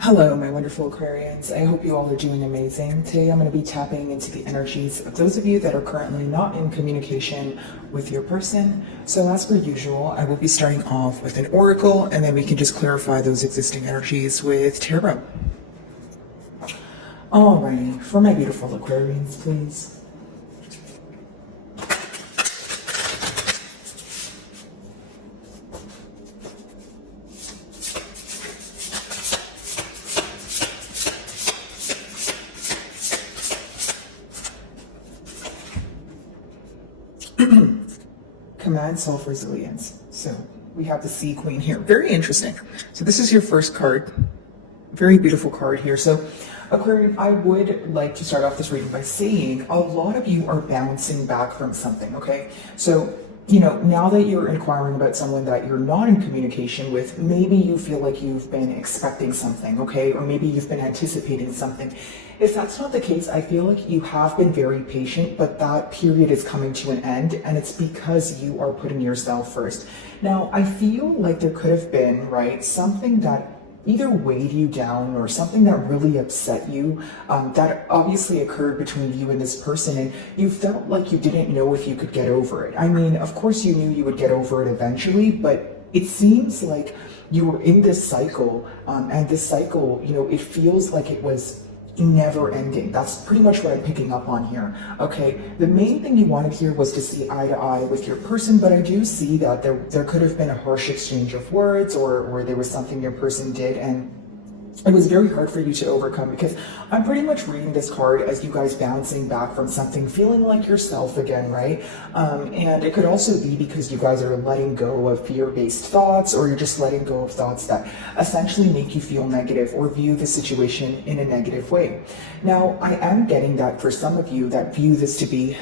Hello, my wonderful Aquarians. I hope you all are doing amazing. Today I'm going to be tapping into the energies of those of you that are currently not in communication with your person. So as per usual, I will be starting off with an oracle, and then we can just clarify those existing energies with tarot. Alrighty, for my beautiful Aquarians, please. Command self-resilience. So we have the Sea Queen here. Very interesting. So this is your first card. Very beautiful card here. So Aquarian, I would like to start off this reading by saying a lot of you are bouncing back from something, okay? So, you know, now that you're inquiring about someone that you're not in communication with, maybe you feel like you've been expecting something, okay? Or maybe you've been anticipating something. If that's not the case, I feel like you have been very patient, but that period is coming to an end, and it's because you are putting yourself first. Now, I feel like there could have been, right, something that either weighed you down or something that really upset you, that obviously occurred between you and this person, and you felt like you didn't know if you could get over it. I mean, of course you knew you would get over it eventually, but it seems like you were in this cycle, and this cycle, you know, it feels like it was never ending. That's pretty much what I'm picking up on here. Okay, the main thing you wanted here was to see eye to eye with your person, but I do see that there could have been a harsh exchange of words, or there was something your person did, and it was very hard for you to overcome, because I'm pretty much reading this card as you guys bouncing back from something, feeling like yourself again, right? And it could also be because you guys are letting go of fear-based thoughts, or you're just letting go of thoughts that essentially make you feel negative or view the situation in a negative way. Now, I am getting that for some of you that view this to be,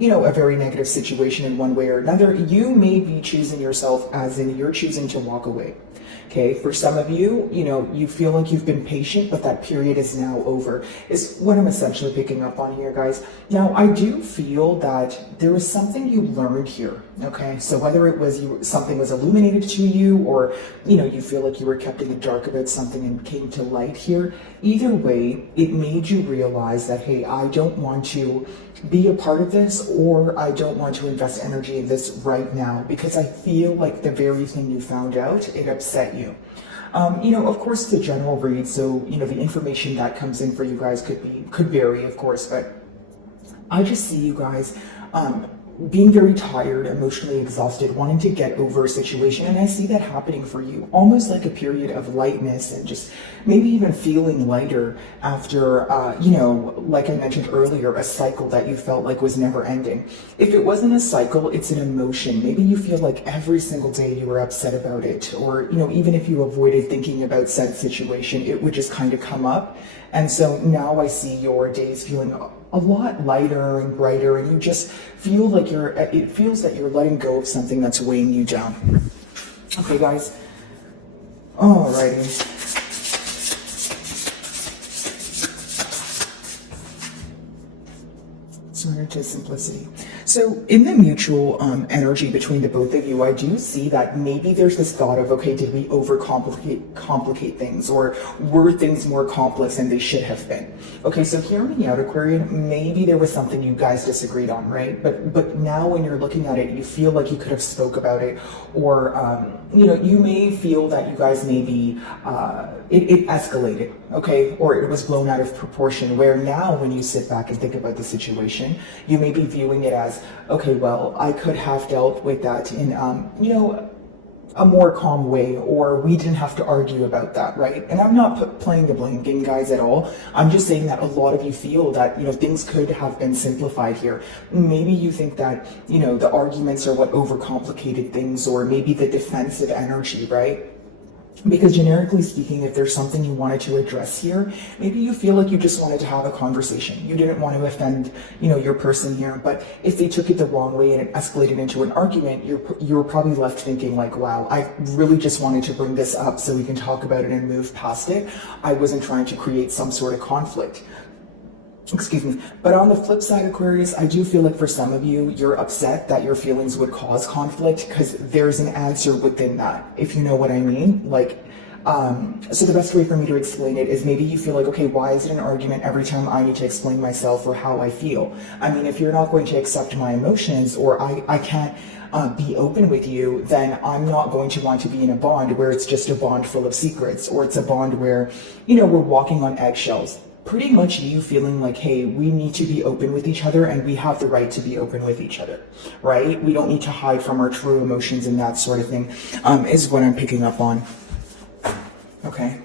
you know, a very negative situation in one way or another, you may be choosing yourself, as in you're choosing to walk away. Okay, for some of you, you know, you feel like you've been patient, but that period is now over, is what I'm essentially picking up on here, guys. Now, I do feel that there was something you learned here, okay? So whether it was something was illuminated to you, or, you know, you feel like you were kept in the dark about something and came to light here, either way, it made you realize that, hey, I don't want to be a part of this, or I don't want to invest energy in this right now, because I feel like the very thing you found out, it upset you. You know, of course, the general read, so, you know, the information that comes in for you guys could vary, of course, but I just see you guys being very tired, emotionally exhausted, wanting to get over a situation. And I see that happening for you, almost like a period of lightness, and just maybe even feeling lighter after, you know, like I mentioned earlier, a cycle that you felt like was never ending. If it wasn't a cycle, it's an emotion. Maybe you feel like every single day you were upset about it, or, you know, even if you avoided thinking about said situation, it would just kind of come up. And so now I see your days feeling a lot lighter and brighter, and you just feel like it feels that you're letting go of something that's weighing you down. Okay, guys. Alrighty. Surrender to simplicity. So in the mutual energy between the both of you, I do see that maybe there's this thought of, okay, did we complicate things, or were things more complex than they should have been? Okay, so hear me out, Aquarian. Maybe there was something you guys disagreed on, right? But now when you're looking at it, you feel like you could have spoke about it, or you know, you may feel that you guys maybe it escalated, okay, or it was blown out of proportion, where now when you sit back and think about the situation, you may be viewing it as, okay, well, I could have dealt with that in, you know, a more calm way, or we didn't have to argue about that, right? And I'm not playing the blame game, guys, at all. I'm just saying that a lot of you feel that, you know, things could have been simplified here. Maybe you think that, you know, the arguments are what overcomplicated things, or maybe the defensive energy, right? Because generically speaking, if there's something you wanted to address here, maybe you feel like you just wanted to have a conversation. You didn't want to offend, you know, your person here. But if they took it the wrong way and it escalated into an argument, you're probably left thinking like, wow, I really just wanted to bring this up so we can talk about it and move past it. I wasn't trying to create some sort of conflict. Excuse me. But on the flip side, Aquarius, I do feel like for some of you, you're upset that your feelings would cause conflict, because there's an answer within that, if you know what I mean. Like, So the best way for me to explain it is maybe you feel like, okay, why is it an argument every time I need to explain myself or how I feel? I mean, if you're not going to accept my emotions, or I can't be open with you, then I'm not going to want to be in a bond where it's just a bond full of secrets, or it's a bond where, we're walking on eggshells. Pretty much you feeling like, hey, we need to be open with each other and we have the right to be open with each other, right? We don't need to hide from our true emotions and that sort of thing, is what I'm picking up on. Okay.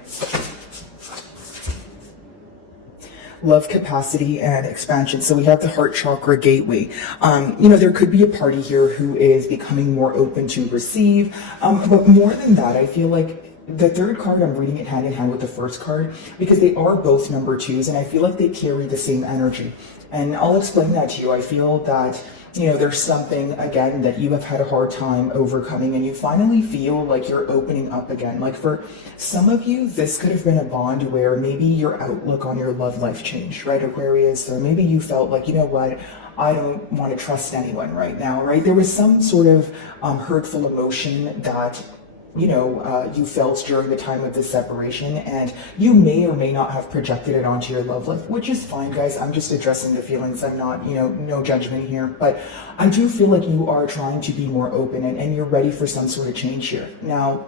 Love capacity and expansion. So we have the heart chakra gateway. There could be a party here who is becoming more open to receive, but more than that, I feel like the third card, I'm reading it hand in hand with the first card because they are both number 2s, and I feel like they carry the same energy. And I'll explain that to you. I feel that, there's something, again, that you have had a hard time overcoming, and you finally feel like you're opening up again. Like for some of you, this could have been a bond where maybe your outlook on your love life changed, right, Aquarius? Or maybe you felt like, you know what, I don't want to trust anyone right now, right? There was some sort of hurtful emotion that you felt during the time of this separation, and you may or may not have projected it onto your love life, which is fine, guys. I'm just addressing the feelings. I'm not, no judgment here, but I do feel like you are trying to be more open, and you're ready for some sort of change here. Now,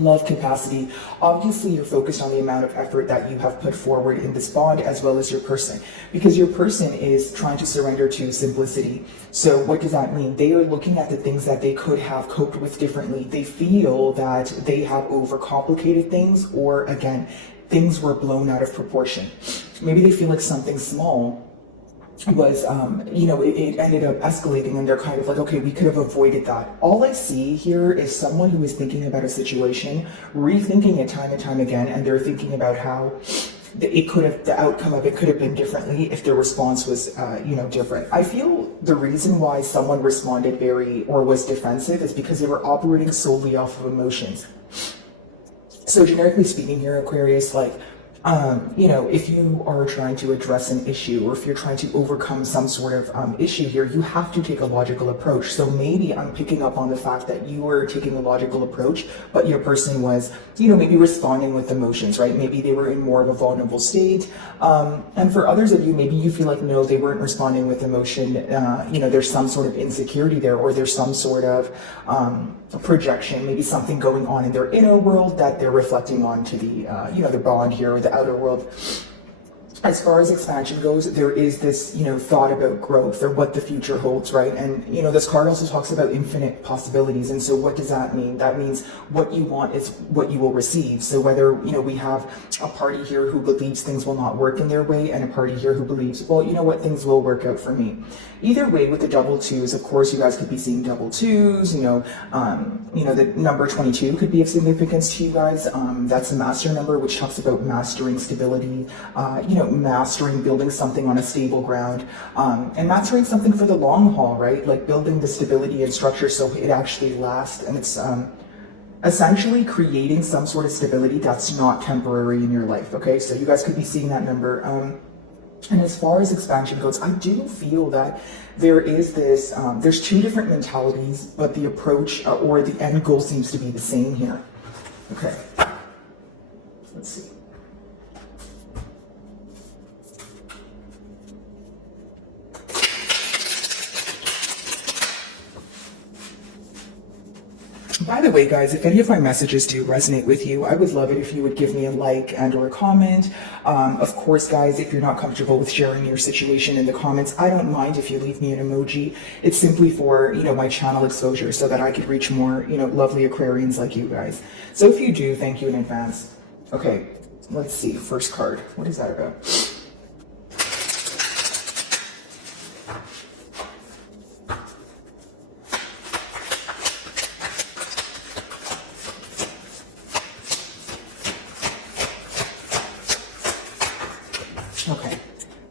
love capacity. Obviously, you're focused on the amount of effort that you have put forward in this bond, as well as your person, because your person is trying to surrender to simplicity. So what does that mean? They are looking at the things that they could have coped with differently. They feel that they have overcomplicated things, or again, things were blown out of proportion. Maybe they feel like something small was, it ended up escalating, and they're kind of like, okay, we could have avoided that. All I see here is someone who is thinking about a situation, rethinking it time and time again, and they're thinking about how the outcome of it could have been differently if their response was, different. I feel the reason why someone responded was defensive is because they were operating solely off of emotions. So generically speaking here, Aquarius, if you are trying to address an issue, or if you're trying to overcome some sort of issue here, you have to take a logical approach. So maybe I'm picking up on the fact that you were taking a logical approach, but your person was, maybe responding with emotions, right? Maybe they were in more of a vulnerable state. And for others of you, maybe you feel like, no, they weren't responding with emotion. There's some sort of insecurity there, or there's some sort of projection, maybe something going on in their inner world that they're reflecting onto the, the bond here, or the outer world. As far as expansion goes, there is this, thought about growth, or what the future holds, right? And, this card also talks about infinite possibilities. And so what does that mean? That means what you want is what you will receive. So whether, we have a party here who believes things will not work in their way, and a party here who believes, well, things will work out for me. Either way, with the double 2s, of course, you guys could be seeing double 2s, the number 22 could be of significance to you guys. That's a master number, which talks about mastering stability, mastering building something on a stable ground, and mastering something for the long haul, right? Like building the stability and structure so it actually lasts, and it's essentially creating some sort of stability that's not temporary in your life. Okay, so you guys could be seeing that number. And as far as expansion goes, I do feel that there is this, there's 2 different mentalities, but the approach or the end goal seems to be the same here. Okay, let's see. By the way, guys, if any of my messages do resonate with you, I would love it if you would give me a like and or a comment. Of course, guys, if you're not comfortable with sharing your situation in the comments, I don't mind if you leave me an emoji. It's simply for, my channel exposure, so that I could reach more, lovely Aquarians like you guys. So if you do, thank you in advance. Okay, let's see. First card. What is that about? Okay,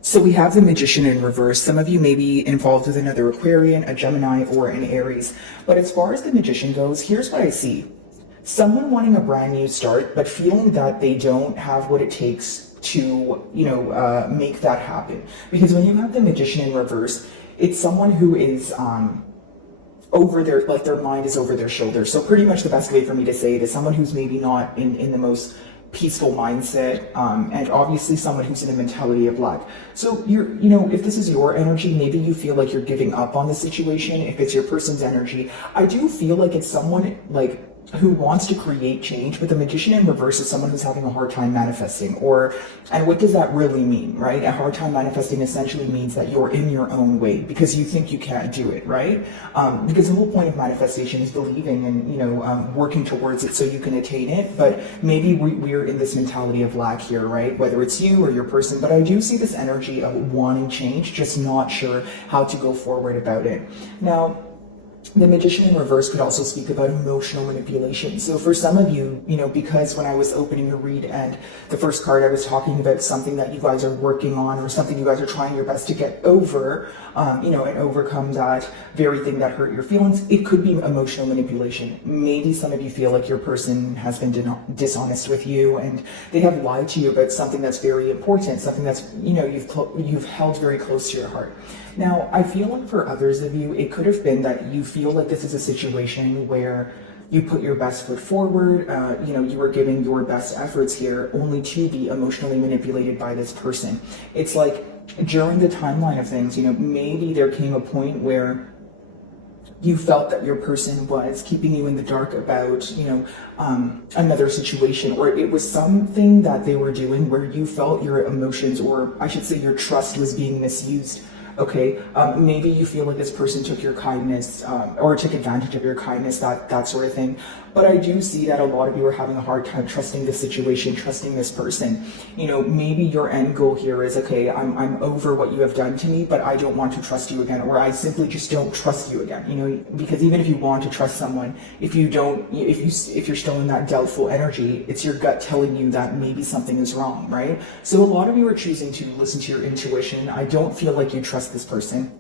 so we have the Magician in reverse. Some of you may be involved with another Aquarian, a Gemini, or an Aries. But as far as the Magician goes, here's what I see. Someone wanting a brand new start, but feeling that they don't have what it takes to, make that happen. Because when you have the Magician in reverse, it's someone who is over their, like their mind is over their shoulder. So pretty much the best way for me to say it is someone who's maybe not in the most peaceful mindset, and obviously someone who's in a mentality of lack. So if this is your energy, maybe you feel like you're giving up on the situation. If it's your person's energy, I do feel like it's someone like who wants to create change, but the Magician in reverse is someone who's having a hard time manifesting. And what does that really mean, right? A hard time manifesting essentially means that you're in your own way because you think you can't do it, right? Because the whole point of manifestation is believing and working towards it so you can attain it. But maybe we're in this mentality of lack here, right? Whether it's you or your person, but I do see this energy of wanting change, just not sure how to go forward about it. Now, the Magician in reverse could also speak about emotional manipulation. So for some of you, because when I was opening the read and the first card, I was talking about something that you guys are working on or something you guys are trying your best to get over, and overcome that very thing that hurt your feelings. It could be emotional manipulation. Maybe some of you feel like your person has been dishonest with you and they have lied to you about something that's very important, something that's, you've held very close to your heart. Now, I feel like for others of you, it could have been that you feel like this is a situation where you put your best foot forward, you were giving your best efforts here only to be emotionally manipulated by this person. It's like during the timeline of things, maybe there came a point where you felt that your person was keeping you in the dark about, another situation, or it was something that they were doing where you felt your emotions, or I should say your trust, was being misused. Okay, maybe you feel like this person took your kindness or took advantage of your kindness, that sort of thing. But I do see that a lot of you are having a hard time trusting the situation, trusting this person. Maybe your end goal here is, okay, I'm over what you have done to me, but I don't want to trust you again, or I simply just don't trust you again. Because even if you want to trust someone, if you're still in that doubtful energy, it's your gut telling you that maybe something is wrong, right? So a lot of you are choosing to listen to your intuition. I don't feel like you trust this person.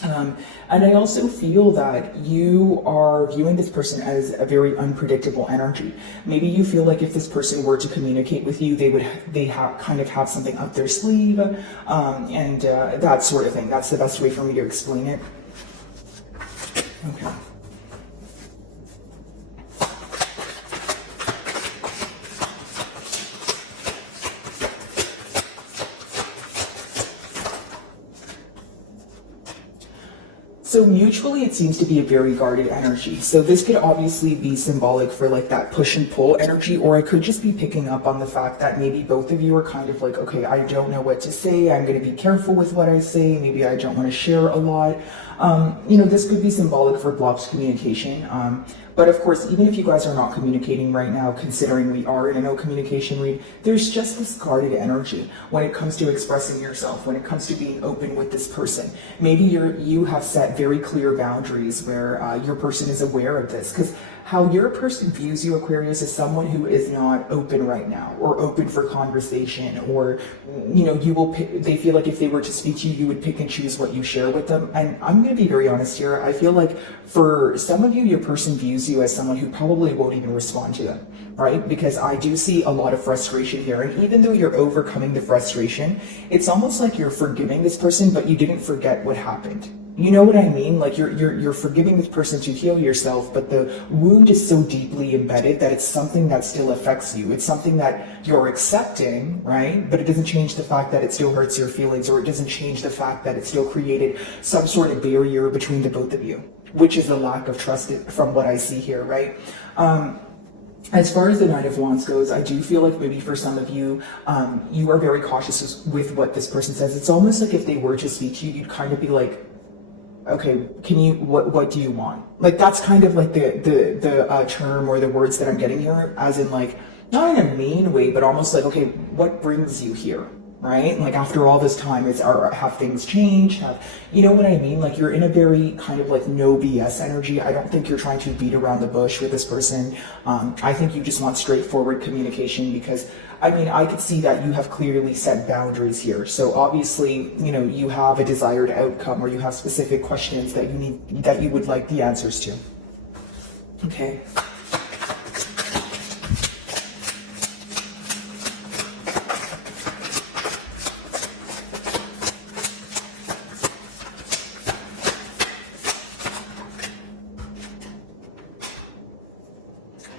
And I also feel that you are viewing this person as a very unpredictable energy. Maybe you feel like if this person were to communicate with you, they have something up their sleeve, and that sort of thing. That's the best way for me to explain it. Okay. So mutually, it seems to be a very guarded energy. So this could obviously be symbolic for like that push and pull energy, or I could just be picking up on the fact that maybe both of you are kind of like, okay, I don't know what to say. I'm going to be careful with what I say. Maybe I don't want to share a lot. This could be symbolic for blocked communication. But of course, even if you guys are not communicating right now, considering we are in a no communication read, there's just this guarded energy when it comes to expressing yourself, when it comes to being open with this person. Maybe you have set very clear boundaries where your person is aware of this, because how your person views you, Aquarius, is someone who is not open right now, or open for conversation, or they feel like if they were to speak to you, you would pick and choose what you share with them. And I'm going to be very honest here. I feel like for some of you, your person views you as someone who probably won't even respond to them, right? Because I do see a lot of frustration here. And even though you're overcoming the frustration, it's almost like you're forgiving this person, but you didn't forget what happened. You know what I mean? Like you're forgiving this person to heal yourself, but the wound is so deeply embedded that it's something that still affects you. It's something that you're accepting, right? But it doesn't change the fact that it still hurts your feelings, or it doesn't change the fact that it still created some sort of barrier between the both of you, which is the lack of trust from what I see here, right? As far as the Knight of Wands goes, I do feel like maybe for some of you, you are very cautious with what this person says. It's almost like if they were to speak to you, you'd kind of be like, okay, what do you want? Like, that's kind of like the term or the words that I'm getting here, as in like, not in a mean way, but almost like, okay, what brings you here? Right? Like after all this time, have things changed? You know what I mean? Like you're in a very kind of like no BS energy. I don't think you're trying to beat around the bush with this person. I think you just want straightforward communication, because I could see that you have clearly set boundaries here. So obviously, you have a desired outcome, or you have specific questions that you would like the answers to. Okay.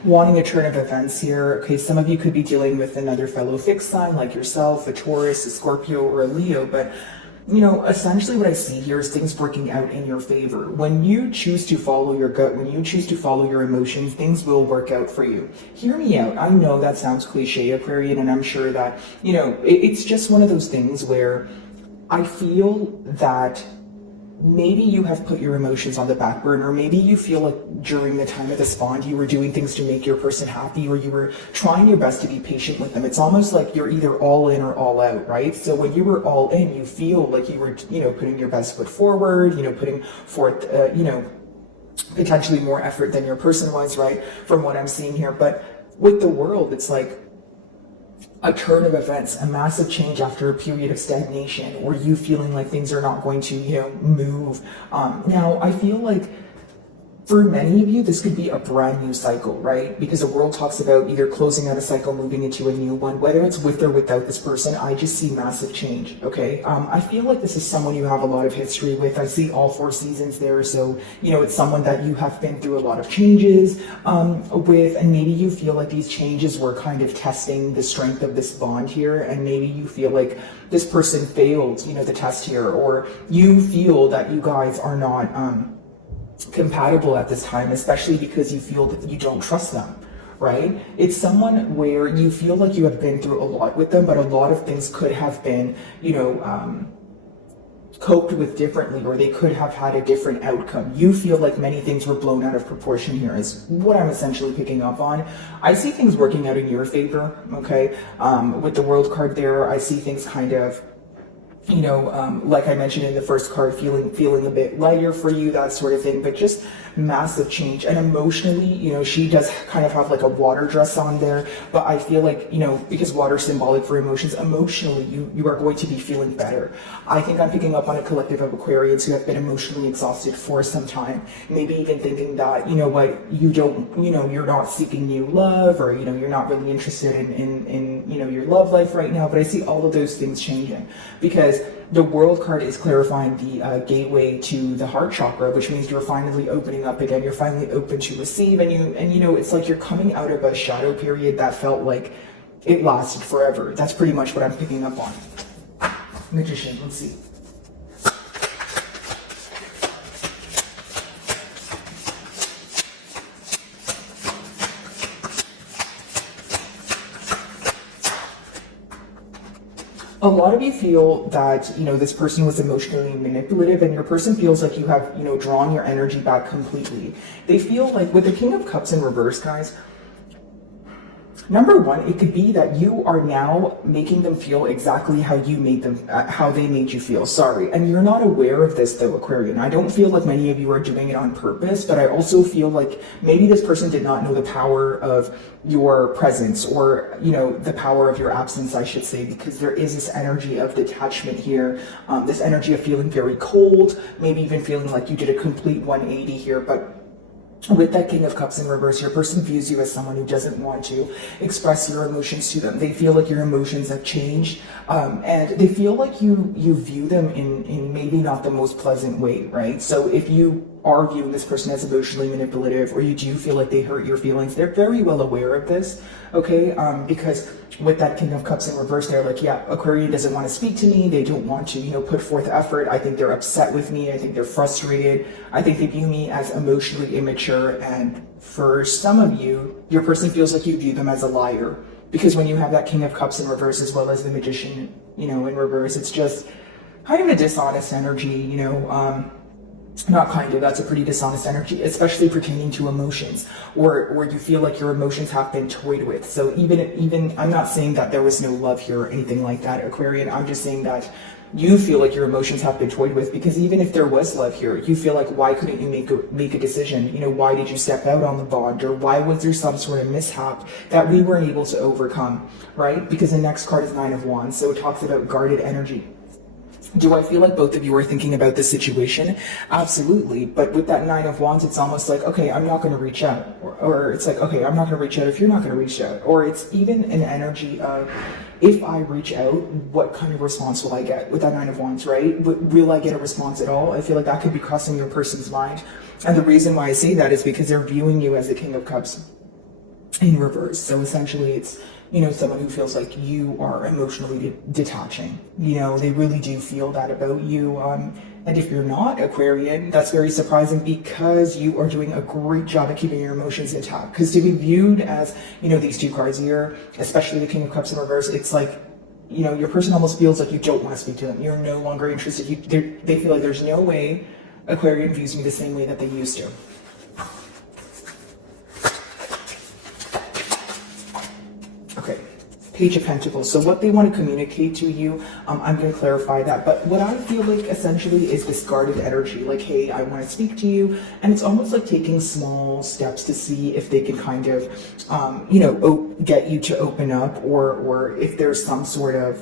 wanting a turn of events here. Okay, some of you could be dealing with another fellow fixed sign like yourself, a Taurus, a Scorpio, or a Leo, but you know, essentially what I see here is things working out in your favor. When you choose to follow your gut, when you choose to follow your emotions, things will work out for you. Hear me out. I know that sounds cliche, Aquarian, and I'm sure that, you know, it's just one of those things where I feel that maybe you have put your emotions on the back burner. Maybe you feel like during the time of this bond, you were doing things to make your person happy, or you were trying your best to be patient with them. It's almost like you're either all in or all out, right? So when you were all in, you feel like you were, you know, putting your best foot forward, you know, putting forth, you know, potentially more effort than your person was, right? From what I'm seeing here. But with the world, it's like a turn of events, a massive change after a period of stagnation, or you feeling like things are not going to, you know, move. Now, I feel like for many of you, this could be a brand new cycle, right? Because the world talks about either closing out a cycle, moving into a new one, whether it's with or without this person. I just see massive change, okay? I feel like this is someone you have a lot of history with. I see all 4 seasons there. So, you know, it's someone that you have been through a lot of changes with, and maybe you feel like these changes were kind of testing the strength of this bond here. And maybe you feel like this person failed, you know, the test here, or you feel that you guys are not, compatible at this time, especially because you feel that you don't trust them, right? It's someone where you feel like you have been through a lot with them, but a lot of things could have been, you know, coped with differently, or they could have had a different outcome. You feel like many things were blown out of proportion here is what I'm essentially picking up on. I see things working out in your favor, okay? With the World card there, I see things kind of, you know, like I mentioned in the first card, feeling a bit lighter for you, that sort of thing, but just massive change. And emotionally, you know, she does kind of have like a water dress on there, but I feel like, you know, because water is symbolic for emotions, emotionally, you are going to be feeling better. I think I'm picking up on a collective of Aquarians who have been emotionally exhausted for some time, maybe even thinking that, you know what, you don't, you know, you're not seeking new love, or, you know, you're not really interested in, you know, your love life right now. But I see all of those things changing, because the World card is clarifying the gateway to the heart chakra, which means you're finally opening up again. You're finally open to receive, and you know, it's like you're coming out of a shadow period that felt like it lasted forever. That's pretty much what I'm picking up on. Magician, let's see. A lot of you feel that, you know, this person was emotionally manipulative, and your person feels like you have, you know, drawn your energy back completely. They feel like with the King of Cups in reverse, guys, number one, it could be that you are now making them feel exactly how you made them, how they made you feel. Sorry. And you're not aware of this though, Aquarian. I don't feel like many of you are doing it on purpose, but I also feel like maybe this person did not know the power of your presence, or, you know, the power of your absence, I should say, because there is this energy of detachment here, this energy of feeling very cold, maybe even feeling like you did a complete 180 here. But with that King of Cups in reverse, your person views you as someone who doesn't want to express your emotions to them. They feel like your emotions have changed, and they feel like you view them in maybe not the most pleasant way, right? So if you are viewing this person as emotionally manipulative, or you do feel like they hurt your feelings, they're very well aware of this, okay? Because with that King of Cups in reverse, they're like, yeah, Aquarian doesn't want to speak to me. They don't want to, you know, put forth effort. I think they're upset with me. I think they're frustrated. I think they view me as emotionally immature. And for some of you, your person feels like you view them as a liar, because when you have that King of Cups in reverse, as well as the Magician, you know, in reverse, it's just kind of a dishonest energy, you know, not kind of, that's a pretty dishonest energy, especially pertaining to emotions, or you feel like your emotions have been toyed with. So even I'm not saying that there was no love here or anything like that, Aquarian. I'm just saying that you feel like your emotions have been toyed with, because even if there was love here, you feel like, why couldn't you make a decision? You know, why did you step out on the bond, or why was there some sort of mishap that we weren't able to overcome, right? Because the next card is 9 of Wands, so it talks about guarded energy. Do I feel like both of you are thinking about this situation? Absolutely. But with that 9 of Wands, it's almost like, okay, I'm not going to reach out. Or it's like, okay, I'm not going to reach out if you're not going to reach out. Or it's even an energy of, if I reach out, what kind of response will I get? With that 9 of Wands, right? Will I get a response at all? I feel like that could be crossing your person's mind. And the reason why I say that is because they're viewing you as the King of Cups in reverse. So essentially it's, someone who feels like you are emotionally detaching. They really do feel that about you. And if you're not Aquarian, that's very surprising, because you are doing a great job at keeping your emotions intact. Because to be viewed as, these two cards here, especially the King of Cups in reverse, it's like, your person almost feels like you don't want to speak to them. You're no longer interested. They feel like there's no way Aquarian views me the same way that they used to. Okay, Page of Pentacles. So what they want to communicate to you, I'm going to clarify that. But what I feel like essentially is this guarded energy. Like, hey, I want to speak to you. And it's almost like taking small steps to see if they can kind of, get you to open up, or if there's some sort of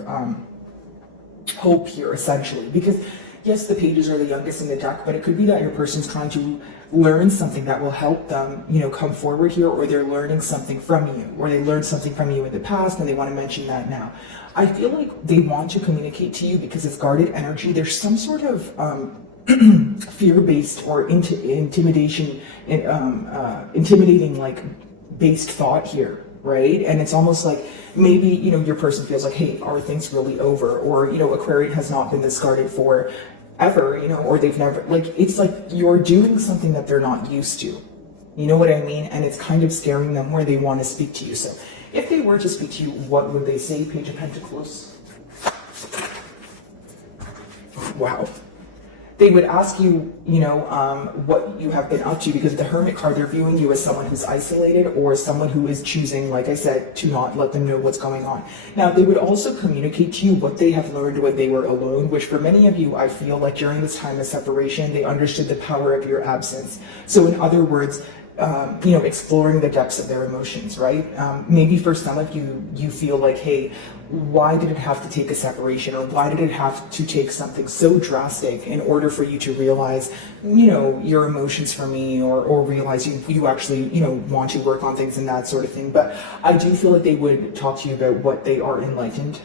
hope here, essentially. Because yes, the pages are the youngest in the deck, but it could be that your person's trying to learn something that will help them, come forward here, or they're learning something from you, or they learned something from you in the past and they want to mention that now. I feel like they want to communicate to you because it's guarded energy. There's some sort of fear-based or intimidating like based thought here, right? And it's almost like maybe, your person feels like, hey, are things really over? Or, Aquarian has not been this guarded for ever, or they've never, like, it's like you're doing something that they're not used to. You know what I mean? And it's kind of scaring them where they want to speak to you. So if they were to speak to you, what would they say? Page of Pentacles. Wow. They would ask you, what you have been up to, because the Hermit card, they're viewing you as someone who's isolated, or someone who is choosing, like I said, to not let them know what's going on. Now, they would also communicate to you what they have learned when they were alone, which for many of you, I feel like during this time of separation, they understood the power of your absence. So in other words, exploring the depths of their emotions, right? Maybe for some of you, you feel like, hey, why did it have to take a separation, or why did it have to take something so drastic in order for you to realize, your emotions for me, or realize you actually, want to work on things and that sort of thing. But I do feel like they would talk to you about what they are enlightened,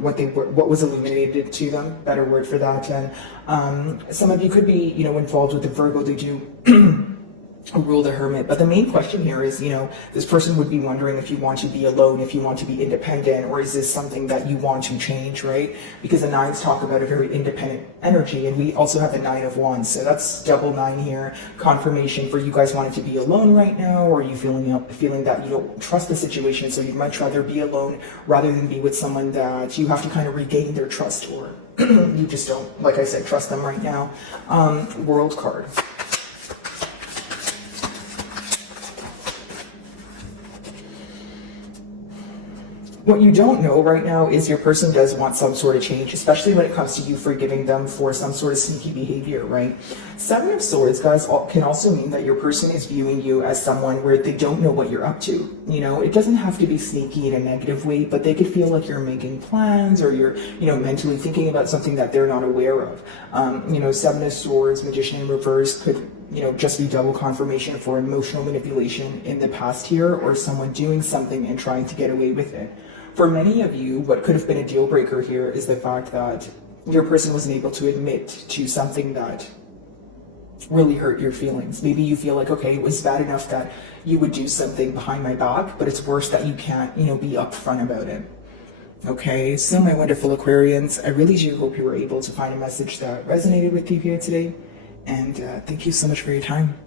what was illuminated to them, better word for that. And some of you could be, involved with the Virgo. They do rule the Hermit. But the main question here is, this person would be wondering if you want to be alone, if you want to be independent, or is this something that you want to change, right? Because the nines talk about a very independent energy, and we also have the Nine of Wands. So that's double nine here. Confirmation for you guys wanting to be alone right now, or are you feeling that you don't trust the situation, so you'd much rather be alone rather than be with someone that you have to kind of regain their trust, or you just don't, like I said, trust them right now. World card. What you don't know right now is your person does want some sort of change, especially when it comes to you forgiving them for some sort of sneaky behavior, right? Seven of Swords, guys, can also mean that your person is viewing you as someone where they don't know what you're up to. It doesn't have to be sneaky in a negative way, but they could feel like you're making plans, or you're, mentally thinking about something that they're not aware of. Seven of Swords, Magician in reverse could, just be double confirmation for emotional manipulation in the past here, or someone doing something and trying to get away with it. For many of you, what could have been a deal breaker here is the fact that your person wasn't able to admit to something that really hurt your feelings. Maybe you feel like, okay, it was bad enough that you would do something behind my back, but it's worse that you can't, be upfront about it. Okay, so my wonderful Aquarians, I really do hope you were able to find a message that resonated with you here today. And thank you so much for your time.